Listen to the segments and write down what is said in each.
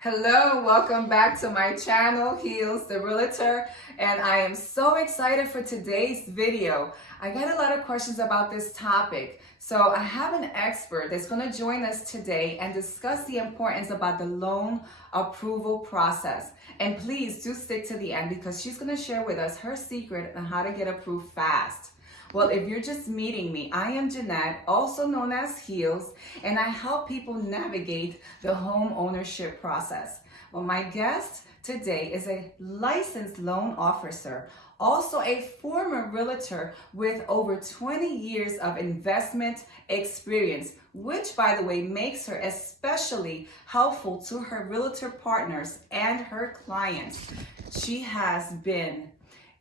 Hello, welcome back to my channel, Heals the Realtor, and I am so excited for today's video. I get a lot of questions about this topic, so I have an expert that's going to join us today and discuss the importance about the loan approval process. And please do stick to the end because she's going to share with us her secret on how to get approved fast. Well, if you're just meeting me, I am Jeanette, also known as Heals, and I help people navigate the home ownership process. Well, my guest today is a licensed loan officer, also a former realtor with over 20 years of investment experience, which, by the way, makes her especially helpful to her realtor partners and her clients. She has been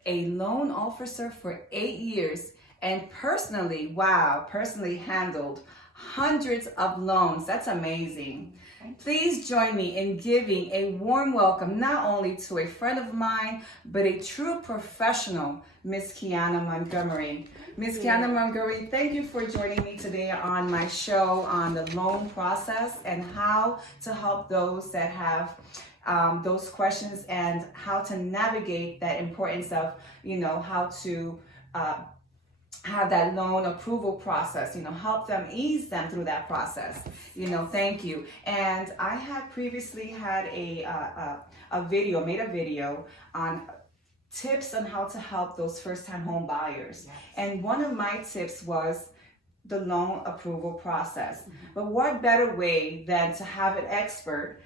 a loan officer for 8 years and personally handled hundreds of loans. That's amazing. Please join me in giving a warm welcome not only to a friend of mine, but a true professional, Miss Qiana Montgomery. Miss Qiana Montgomery, thank you for joining me today on my show on the loan process and how to help those that have those questions and how to navigate that importance of, how to have that loan approval process, help them, ease them through that process. Thank you. And I had previously had made a video on tips on how to help those first-time home buyers. Yes. And one of my tips was the loan approval process. But what better way than to have an expert,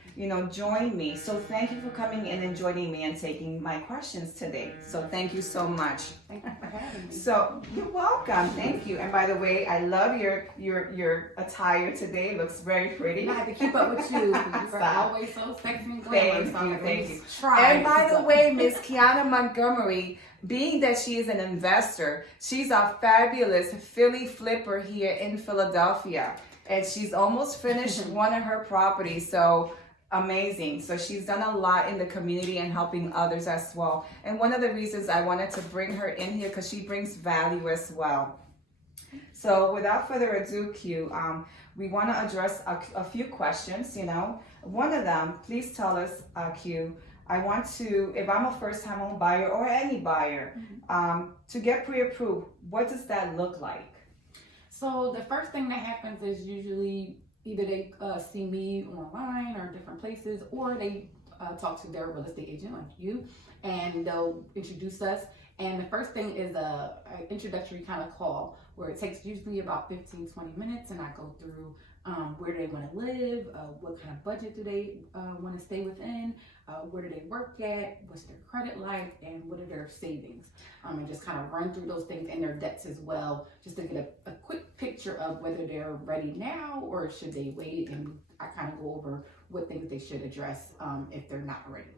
join me. So thank you for coming in and joining me and taking my questions today. So thank you so much. Thank you for having me. So you're welcome. Thank you. And by the way, I love your attire today. It looks very pretty. I had to keep up with you. You're always so sexy and glamorous. Thank you. And by the way, Miss Qiana Montgomery, being that she is an investor, she's a fabulous Philly flipper here in Philadelphia. And she's almost finished one of her properties. So amazing. So she's done a lot in the community and helping others as well. And one of the reasons I wanted to bring her in here because she brings value as well. So without further ado, Q, we want to address a few questions. One of them, please tell us, Q, I want to, if I'm a first-time home buyer or any buyer, to get pre-approved, what does that look like? So the first thing that happens is usually either they see me online or different places, or they talk to their real estate agent like you, and they'll introduce us. And the first thing is an introductory kind of call where it takes usually about 15-20 minutes, and I go through where do they want to live, what kind of budget do they want to stay within, where do they work at, what's their credit like, and what are their savings, and just kind of run through those things and their debts as well, just to get a quick picture of whether they're ready now or should they wait, and I kind of go over what things they should address if they're not ready.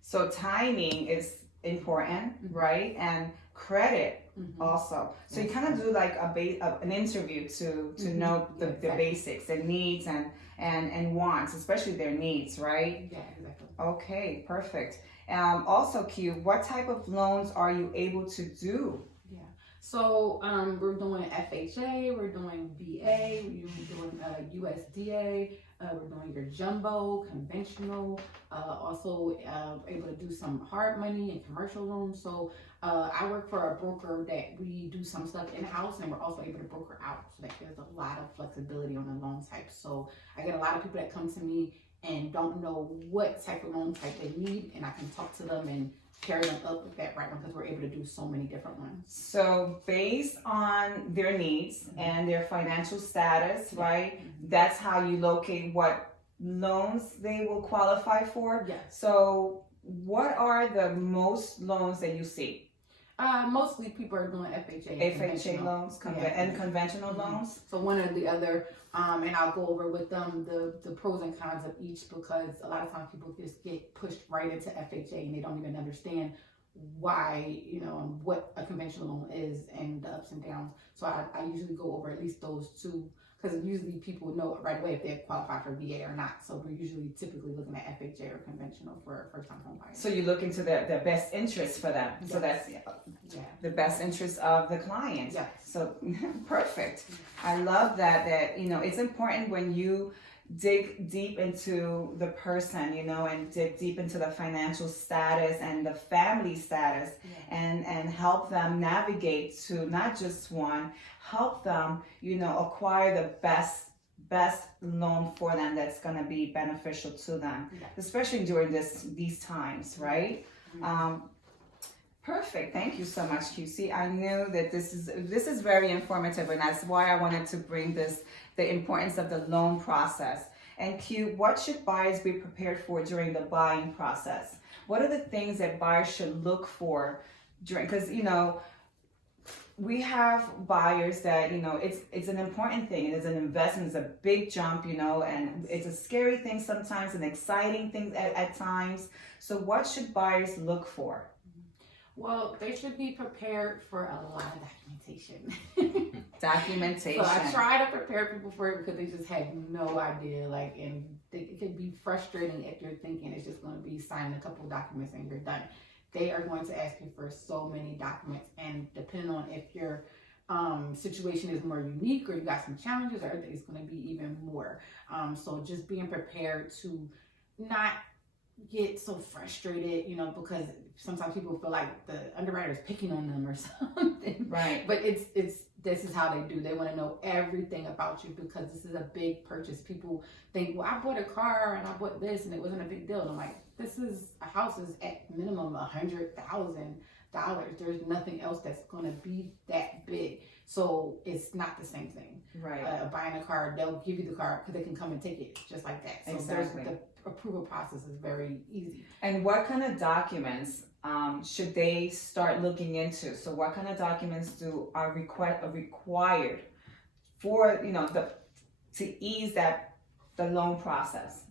So timing is important, right? And credit also. So you kind of do like an interview to know the basics, the needs and wants, especially their needs, right? Yeah, exactly. Okay, perfect. Also, Q, what type of loans are you able to do? Yeah. So we're doing FHA, we're doing VA, we're doing USDA, we're doing your jumbo, conventional, also able to do some hard money and commercial loans. So I work for a broker that we do some stuff in-house, and we're also able to broker out. So that there's a lot of flexibility on the loan type. So I get a lot of people that come to me and don't know what type of loan type they need, and I can talk to them and pair them up with that right one because we're able to do so many different ones. So based on their needs and their financial status, right? That's how you locate what loans they will qualify for. Yes. So what are the most loans that you see? Mostly people are doing FHA loans and conventional loans. So one or the other, and I'll go over with them the pros and cons of each, because a lot of times people just get pushed right into FHA and they don't even understand why, what a conventional loan is and the ups and downs. So I usually go over at least those two, because usually people know right away if they qualify for VA or not. So we're usually typically looking at FHA or conventional for first-time home buyers. So you look into the best interest for them. Yes. So that's the best interest of the client. Yes. So perfect. I love that it's important when you dig deep into the person, and dig deep into the financial status and the family status, and help them navigate to not just one, help them, acquire the best loan for them that's going to be beneficial to them, especially during these times, right? Perfect. Thank you so much, QC. I knew that this is very informative, and that's why I wanted to bring the importance of the loan process. And Q, what should buyers be prepared for during the buying process? What are the things that buyers should look for during? Because we have buyers that it's an important thing. It is an investment. It's a big jump, and it's a scary thing sometimes, an exciting thing at times. So, what should buyers look for? Well, they should be prepared for a lot of documentation. Documentation. So I try to prepare people for it because they just have no idea. And it can be frustrating if you're thinking it's just going to be signing a couple of documents and you're done. They are going to ask you for so many documents, and depending on if your situation is more unique or you got some challenges, or it's going to be even more. So just being prepared to not get so frustrated, because sometimes people feel like the underwriter is picking on them or something. Right. But this is how they do. They want to know everything about you because this is a big purchase. People think, well, I bought a car and I bought this and it wasn't a big deal. And I'm like, a house is at minimum $100,000. There's nothing else that's going to be that big. So it's not the same thing. Right. Buying a car, they'll give you the car because they can come and take it just like that. So exactly. The approval process is very easy. And what kind of documents should they start looking into? So what kind of documents are required for to ease the loan process?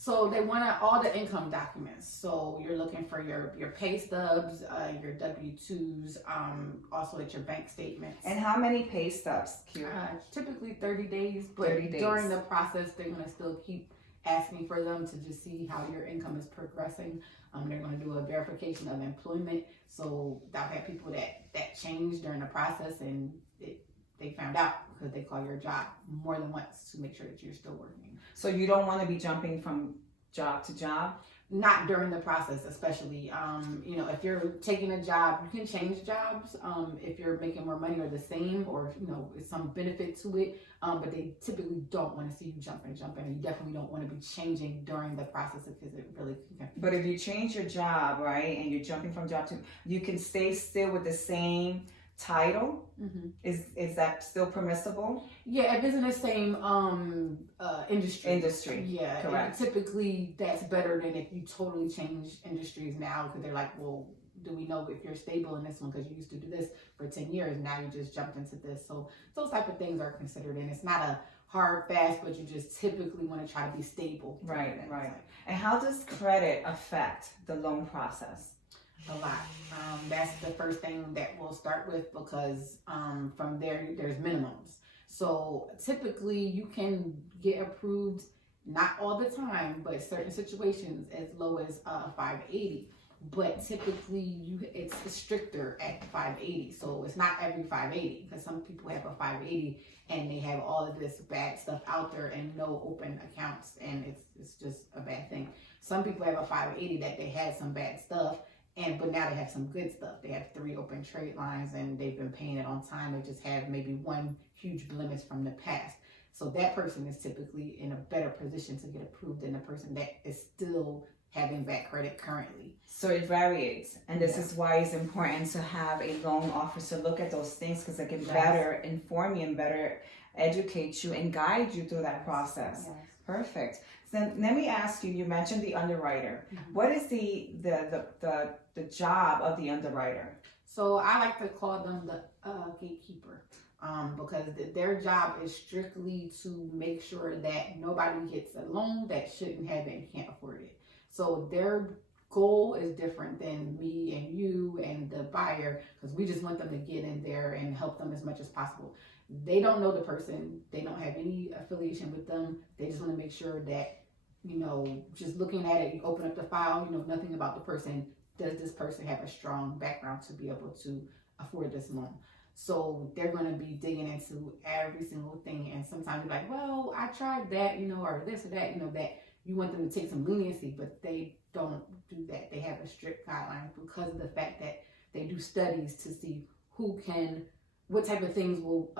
So they want all the income documents. So you're looking for your pay stubs, your W-2s, also at your bank statements. And how many pay stubs, Q? Typically 30 days, but 30 days. During the process, they're going to still keep asking for them to just see how your income is progressing. They're going to do a verification of employment. So I've had people that changed during the process and they found out because they call your job more than once to make sure that you're still working. So you don't want to be jumping from job to job? Not during the process, especially. If you're taking a job, you can change jobs if you're making more money or the same, or if it's some benefit to it. But they typically don't want to see you jumping. And you definitely don't want to be changing during the process because it really can. But if you change your job, right, and you're jumping from job to, you can stay still with the same title. Mm-hmm. Is that still permissible? Yeah, if it's in the same industry. Yeah, correct. Typically that's better than if you totally change industries now because they're like, well, do we know if you're stable in this one because you used to do this for 10 years, now you just jumped into this. So those type of things are considered, and it's not a hard fast, but you just typically want to try to be stable. Right. And how does credit affect the loan process? A lot. That's the first thing that we'll start with because from there's minimums. So typically you can get approved, not all the time, but certain situations as low as 580. But typically it's stricter at 580. So it's not every 580 because some people have a 580 and they have all of this bad stuff out there and no open accounts, and it's just a bad thing. Some people have a 580 that they had some bad stuff, but now they have some good stuff. They have 3 open trade lines and they've been paying it on time. They just have maybe one huge blemish from the past. So that person is typically in a better position to get approved than the person that is still having bad credit currently. So it varies. And this is why it's important to have a loan officer look at those things because it can better inform you and better educate you and guide you through that process. Yes. Perfect. So let me ask you, you mentioned the underwriter. Mm-hmm. What is the job of the underwriter? So I like to call them the gatekeeper because their job is strictly to make sure that nobody gets a loan that shouldn't have it and can't afford it. So their goal is different than me and you and the buyer because we just want them to get in there and help them as much as possible. They don't know the person. They don't have any affiliation with them. They just want to make sure that, just looking at it, you open up the file, you know nothing about the person. Does this person have a strong background to be able to afford this loan? So they're going to be digging into every single thing. And sometimes you're like, well, I tried that, or this or that, that you want them to take some leniency, but they don't do that. They have a strict guideline because of the fact that they do studies to see what type of things will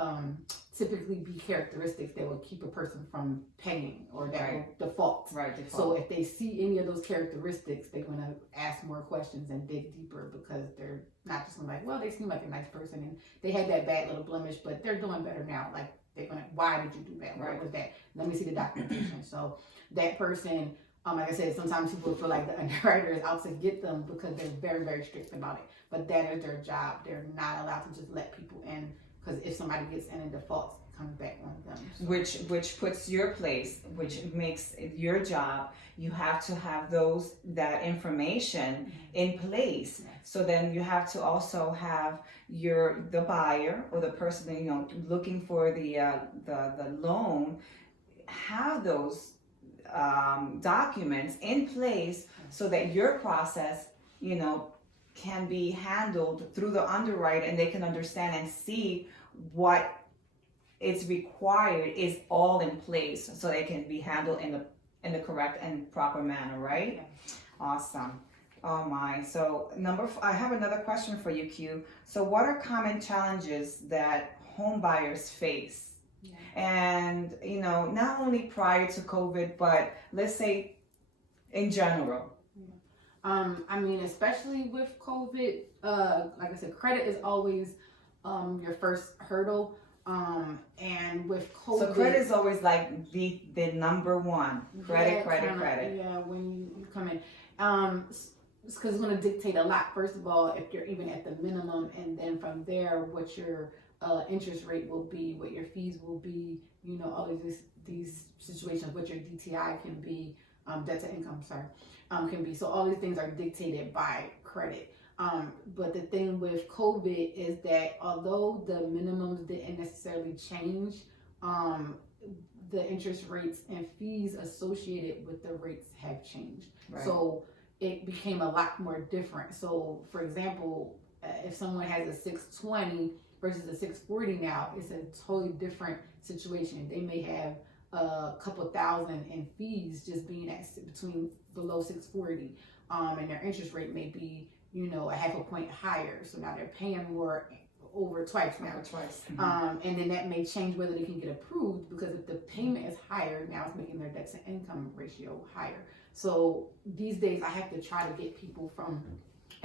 typically be characteristics that will keep a person from paying or that will default. Right. So if they see any of those characteristics, they're going to ask more questions and dig deeper, because they're not just going to be like, well, they seem like a nice person and they had that bad little blemish, but they're doing better now. Like, they're going to, why did you do that? What was that? Let me see the documentation. So that person, like I said, sometimes people feel like the underwriter is out to get them because they're very, very strict about it. But that is their job. They're not allowed to just let people in, because if somebody gets in and defaults, it comes back on them. So. Which puts which makes your job. You have to have that information in place. So then you have to also have the buyer or the person looking for the loan have those documents in place so that your process can be handled through the underwrite, and they can understand and see what is required is all in place, so they can be handled in the correct and proper manner, right? Yeah. Awesome. Oh my. So I have another question for you, Q. So what are common challenges that home buyers face? Yeah. And not only prior to COVID, but let's say in general. I mean, especially with COVID, like I said, credit is always your first hurdle. And with COVID, so credit is always like the number one. Credit. Yeah, when you come in, because it's going to dictate a lot. First of all, if you're even at the minimum, and then from there, what your interest rate will be, what your fees will be, all of these situations, what your DTI can be, debt to income, can be. So all these things are dictated by credit. But the thing with COVID is that although the minimums didn't necessarily change, the interest rates and fees associated with the rates have changed. Right. So it became a lot more different. So for example, if someone has a 620 versus a 640 now, it's a totally different situation. They may have a couple thousand in fees just being at between below 640, and their interest rate may be a half a point higher, so now they're paying more over twice now. And then that may change whether they can get approved, because if the payment is higher, now it's making their debt to income ratio higher. So these days I have to try to get people from,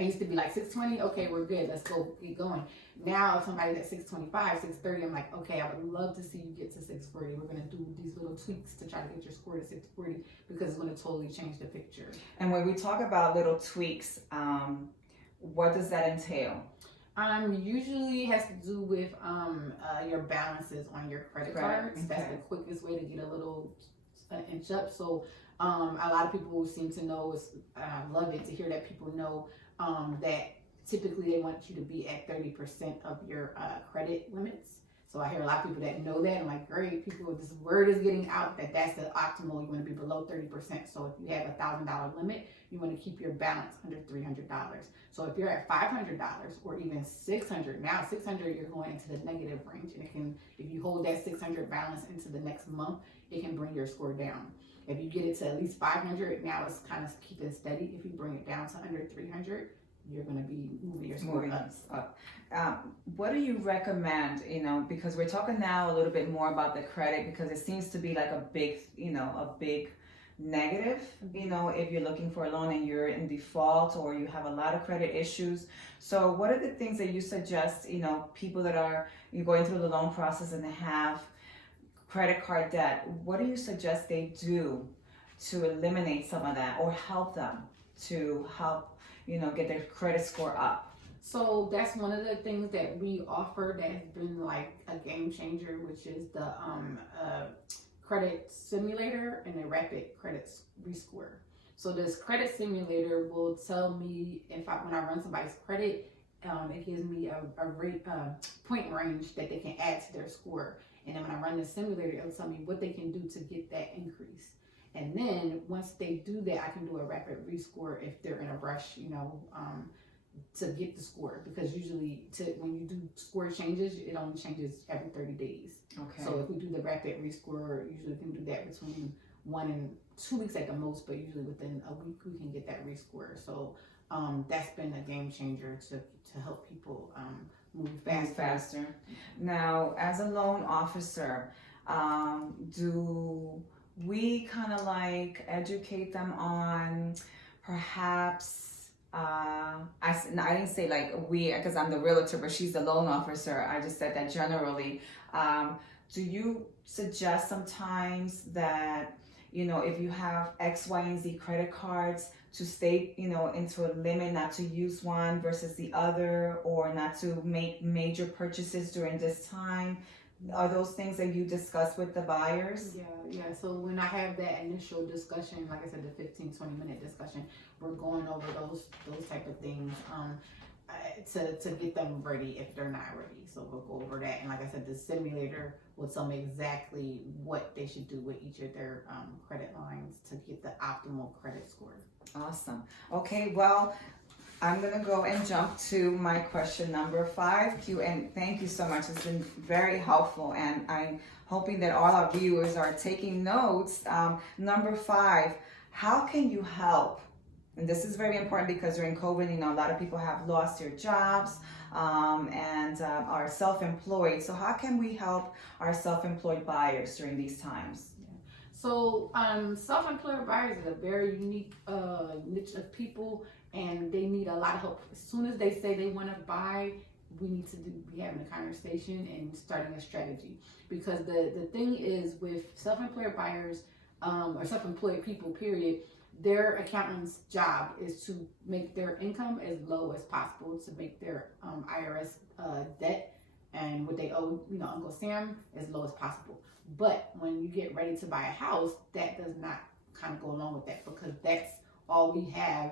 I used to be like 620, okay, we're good, let's go, keep going. Now if somebody's at 625, 630, I'm like, okay, I would love to see you get to 640. We're gonna do these little tweaks to try to get your score to 640, because it's gonna totally change the picture. And when we talk about little tweaks, what does that entail? Usually has to do with your balances on your credit cards. Okay. That's the quickest way to get a little inch up. So a lot of people seem to know, and I love it to hear that people know that typically they want you to be at 30% of your credit limits. So I hear a lot of people that know that. I'm like, great, this word is getting out that that's the optimal. You want to be below 30%. So if you have $1,000 limit, you want to keep your balance under $300. So if you're at $500 or even $600, now $600 you're going into the negative range, and if you hold that $600 balance into the next month, it can bring your score down. If you get it to at least $500, now it's kind of keeping steady. If you bring it down to under $300, you're going to be moving your score up. What do you recommend, because we're talking now a little bit more about the credit, because it seems to be like a big negative, if you're looking for a loan and you're in default or you have a lot of credit issues. So what are the things that you suggest, people that are going through the loan process and they have credit card debt, what do you suggest they do to eliminate some of that or help them to get their credit score up? So that's one of the things that we offer that has been like a game changer, which is the credit simulator and the rapid credit rescore. So this credit simulator will tell me when I run somebody's credit, it gives me a rate point range that they can add to their score. And then when I run the simulator, it'll tell me what they can do to get that increase. And then once they do that, I can do a rapid rescore if they're in a rush, to get the score, because usually when you do score changes, it only changes every 30 days. Okay. So if we do the rapid rescore, usually we can do that between 1 and 2 weeks at the most, but usually within a week we can get that rescore. So that's been a game changer to help people move faster. Now, as a loan officer, do we kind of like educate them on perhaps I didn't say like we, because I'm the realtor, but she's the loan officer. I just said that generally. Do you suggest sometimes that, you know, if you have X, Y, and Z credit cards, to stay, you know, into a limit, not to use one versus the other, or not to make major purchases during this time? Are those things that you discuss with the buyers? Yeah. So when I have that initial discussion, like I said, the 15-20 minute discussion, we're going over those type of things to get them ready if they're not ready. So we'll go over that. And like I said, the simulator will tell me exactly what they should do with each of their credit lines to get the optimal credit score. Awesome. Okay, well, I'm going to go and jump to my question number 5. And thank you so much. It's been very helpful, and I'm hoping that all our viewers are taking notes. Number 5, how can you help? And this is very important because during COVID, you know, a lot of people have lost their jobs and are self-employed. So how can we help our self-employed buyers during these times? So self-employed buyers is a very unique niche of people, and they need a lot of help. As soon as they say they want to buy, we need to be having a conversation and starting a strategy. Because the thing is, with self-employed buyers or self-employed people, period, their accountant's job is to make their income as low as possible, to make their IRS debt and what they owe, you know, Uncle Sam, as low as possible. But when you get ready to buy a house, that does not kind of go along with that, because that's all we have,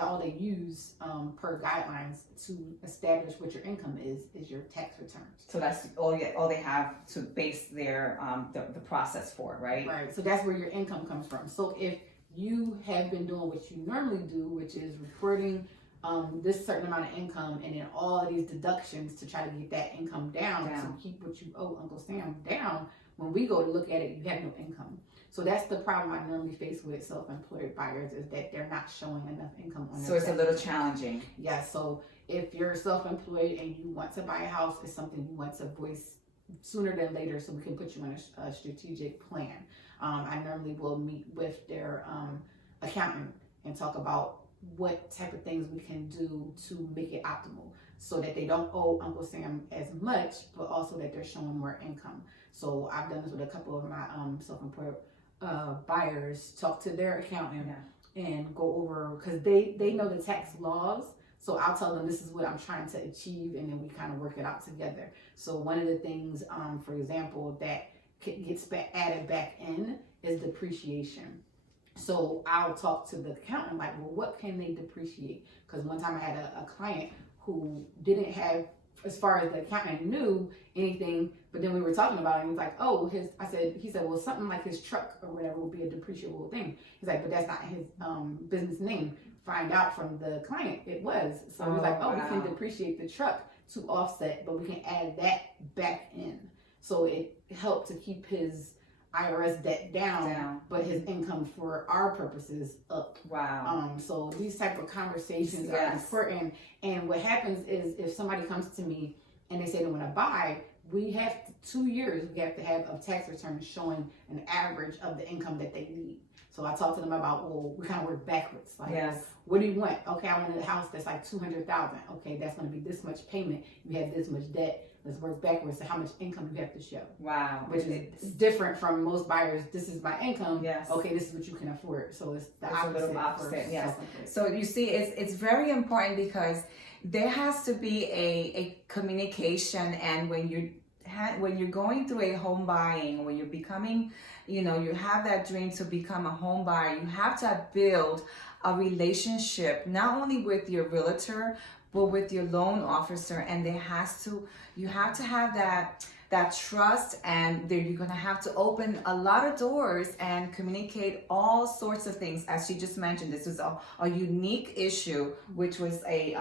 all they use per guidelines to establish what your income is your tax returns. So that's all they have to base their the process for, right? Right. So that's where your income comes from. So if you have been doing what you normally do, which is reporting this certain amount of income and then all of these deductions to try to get that income down. To keep what you owe Uncle Sam down, when we go to look at it, you have no income. So that's the problem I normally face with self-employed buyers, is that they're not showing enough income on their So it's a little challenging. Yeah, so if you're self-employed and you want to buy a house, it's something you want to voice sooner than later, so we can put you on a strategic plan. I normally will meet with their accountant and talk about what type of things we can do to make it optimal, so that they don't owe Uncle Sam as much, but also that they're showing more income. So I've done this with a couple of my self-employed buyers, talk to their accountant and go over, because they know the tax laws. So I'll tell them this is what I'm trying to achieve, and then we kind of work it out together. So one of the things, for example, that gets added back in is depreciation. So I'll talk to the accountant like, well, what can they depreciate? Because one time I had a client who didn't have, as far as the accountant knew, anything, but then we were talking about it, and he was like, oh, he said, well, something like his truck or whatever would be a depreciable thing. He's like, but that's not his business name. Find out from the client it was. So he was like, oh, wow, we can depreciate the truck to offset, but we can add that back in. So it helped to keep his IRS debt down, but his income for our purposes up. Wow. So these type of conversations are important. And what happens is, if somebody comes to me and they say they want to buy, we have 2 years, we have to have a tax return showing an average of the income that they need. So I talk to them about, well, we kind of work backwards. Like, what do you want? Okay, I want a house that's like $200,000. Okay, that's going to be this much payment. You have this much debt. Let's work backwards to how much income you have to show. Wow. Which is different from most buyers. This is my income. Yes. Okay, this is what you can afford. So it's the opposite. A little opposite. Yes. So you see, it's very important, because there has to be a communication, and when you're going through a home buying, when you're becoming, you know, you have that dream to become a home buyer, you have to build a relationship not only with your realtor, but with your loan officer, and you have to have that trust, and you're going to have to open a lot of doors and communicate all sorts of things. As she just mentioned, this was a unique issue, which was a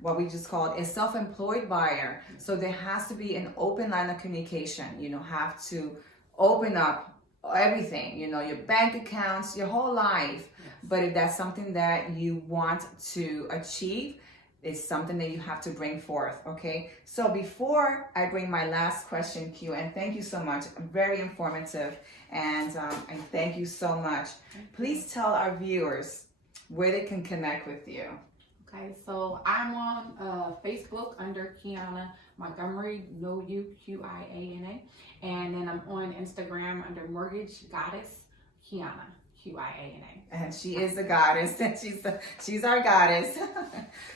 what we just called a self-employed buyer. So there has to be an open line of communication. Have to open up everything, your bank accounts, your whole life. Yes. But if that's something that you want to achieve, it's something that you have to bring forth. Okay, so before I bring my last question, Q, and thank you so much, very informative, and thank you so much. Please tell our viewers where they can connect with you. Okay, so I'm on Facebook under Qiana Montgomery, know you, Qiana, and then I'm on Instagram under Mortgage Goddess Qiana, Qiana. And she is a goddess, and she's our goddess.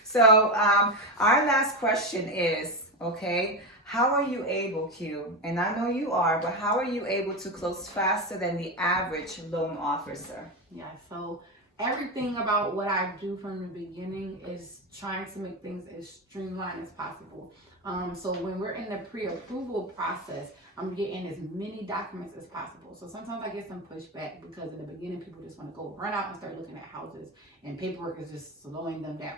So our last question is, okay, how are you able, Q, and I know you are, but how are you able to close faster than the average loan officer? Yeah, so everything about what I do from the beginning is trying to make things as streamlined as possible. So when we're in the pre-approval process, I'm getting as many documents as possible. So sometimes I get some pushback because in the beginning, people just want to go run out and start looking at houses, and paperwork is just slowing them down.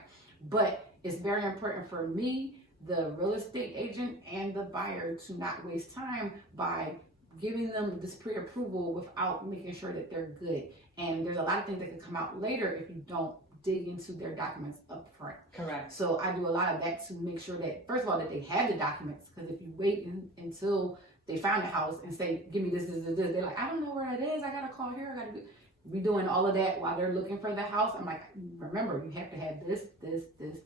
But it's very important for me, the real estate agent, and the buyer to not waste time by giving them this pre-approval without making sure that they're good. And there's a lot of things that can come out later if you don't dig into their documents up front. Correct. So I do a lot of that to make sure that, first of all, that they have the documents. Because if you wait until they find the house and say, give me this, they're like, I don't know where it is. I got to call here. I got to be doing all of that while they're looking for the house. I'm like, remember, you have to have this,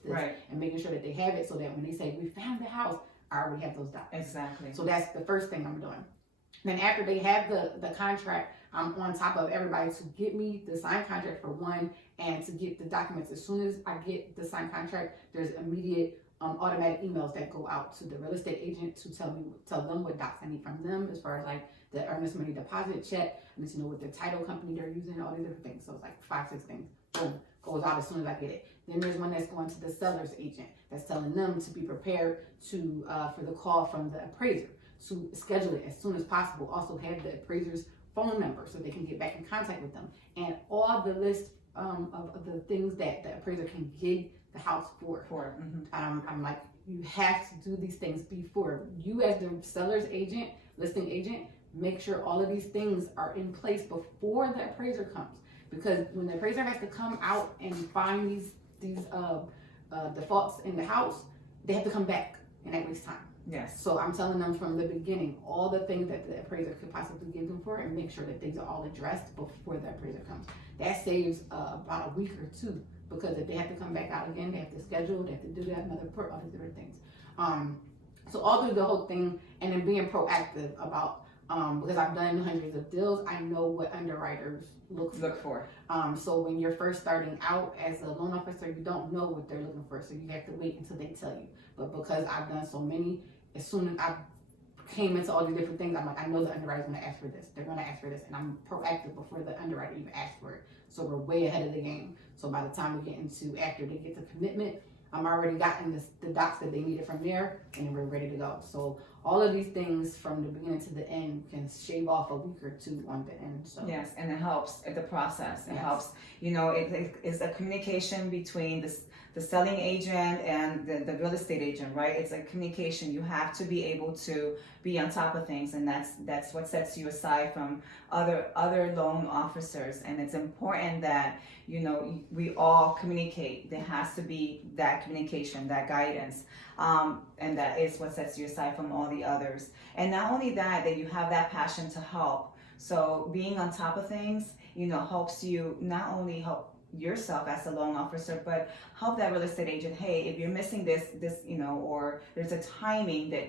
right, and making sure that they have it so that when they say, we found the house, I already have those documents. Exactly. So that's the first thing I'm doing. Then after they have the contract, I'm on top of everybody to get me the signed contract for one, and to get the documents. As soon as I get the signed contract, there's immediate automatic emails that go out to the real estate agent to tell them what docs I need from them, as far as like the earnest money deposit check, and to know what the title company they're using, all these different things. So it's like 5-6 things. Boom, goes out as soon as I get it. Then there's one that's going to the seller's agent that's telling them to be prepared to for the call from the appraiser, to schedule it as soon as possible. Also have the appraiser's phone number so they can get back in contact with them, and all the list of the things that the appraiser can get the house for. Mm-hmm. I'm like, you have to do these things before you, as the seller's agent, listing agent, make sure all of these things are in place before the appraiser comes. Because when the appraiser has to come out and find these defaults in the house, they have to come back, and that wastes time. Yes. So I'm telling them from the beginning all the things that the appraiser could possibly give them for, and make sure that things are all addressed before the appraiser comes. That saves about a week or two, because if they have to come back out again, they have to schedule, they have to do that another report, all these different things. So all through the whole thing, and then being proactive about because I've done hundreds of deals, I know what underwriters look for. So when you're first starting out as a loan officer, you don't know what they're looking for, so you have to wait until they tell you. But because I've done so many, as soon as I came into all these different things, I'm like, I know the underwriter's going to ask for this. They're going to ask for this, and I'm proactive before the underwriter even asks for it. So we're way ahead of the game. So by the time we get into after they get the commitment, I'm already gotten the docs that they needed from there, and then we're ready to go. So all of these things from the beginning to the end can shave off a week or two on the end. So yes, and it helps the process. It helps, it's a communication between the selling agent and the real estate agent, right? It's a communication. You have to be able to be on top of things, and that's what sets you aside from other loan officers. And it's important that we all communicate. There has to be that communication, that guidance, and that is what sets you aside from all the others. And not only that you have that passion to help. So being on top of things, helps you not only help yourself as a loan officer, but help that real estate agent. Hey, if you're missing this, or there's a timing that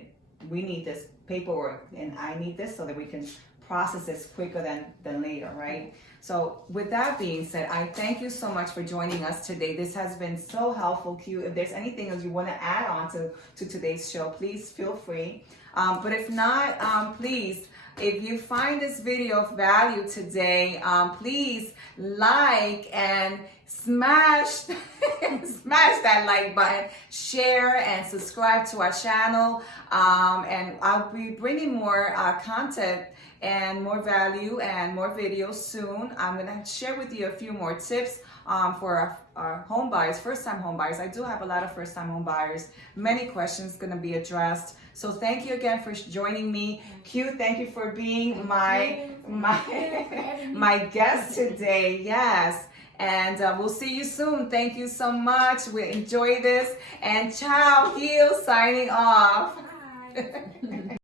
we need this paperwork and I need this so that we can process this quicker than later, right? So with that being said, I thank you so much for joining us today. This has been so helpful, Q. If there's anything else you want to add on to today's show, please feel free. But if not, please If you find this video of value today, please like and smash smash that like button, share and subscribe to our channel, and I'll be bringing more content and more value and more videos soon. I'm gonna share with you a few more tips for our home buyers, first-time home buyers. I do have a lot of first-time home buyers. Many questions gonna be addressed. So thank you again for joining me. Q, thank you for being my guest today. Yes. And we'll see you soon. Thank you so much. We enjoy this. And ciao, Heal signing off. Bye.